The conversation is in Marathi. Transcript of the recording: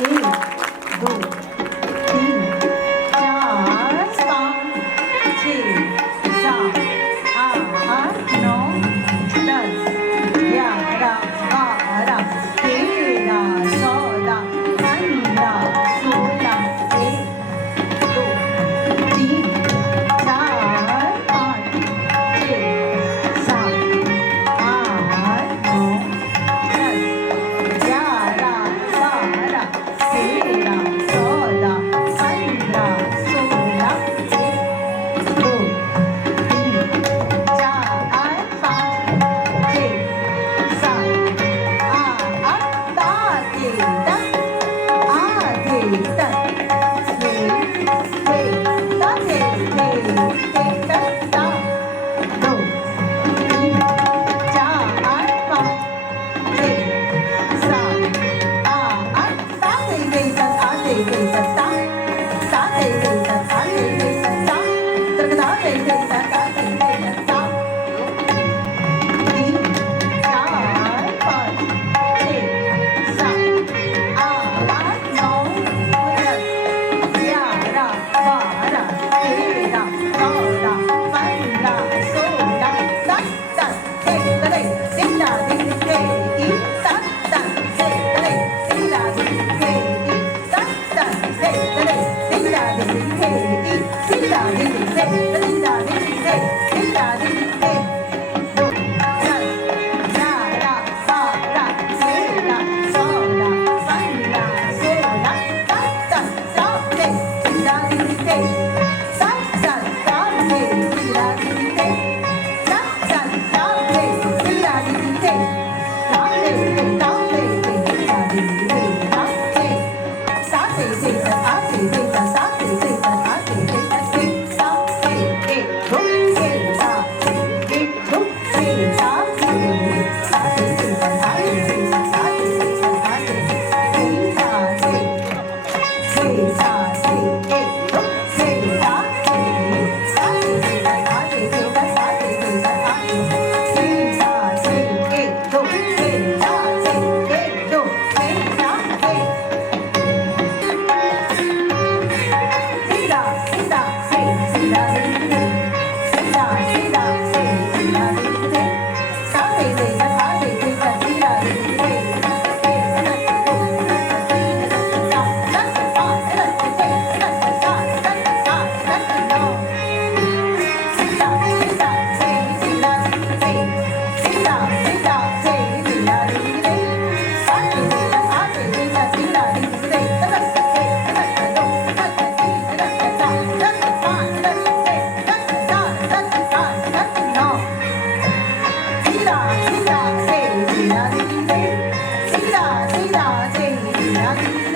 एक, दो, तीन, चार, पाच, छे, सात, आठ, नऊ, 10, 11, 12, 13, 14, 15, 16, 1, 2, 3, 4, 5, 6, 7, 8, 9, 10, 11, 12, 13, 14, 15, 16, 1, 2, 3, 4, 5, 6, 7, 8, Thank you.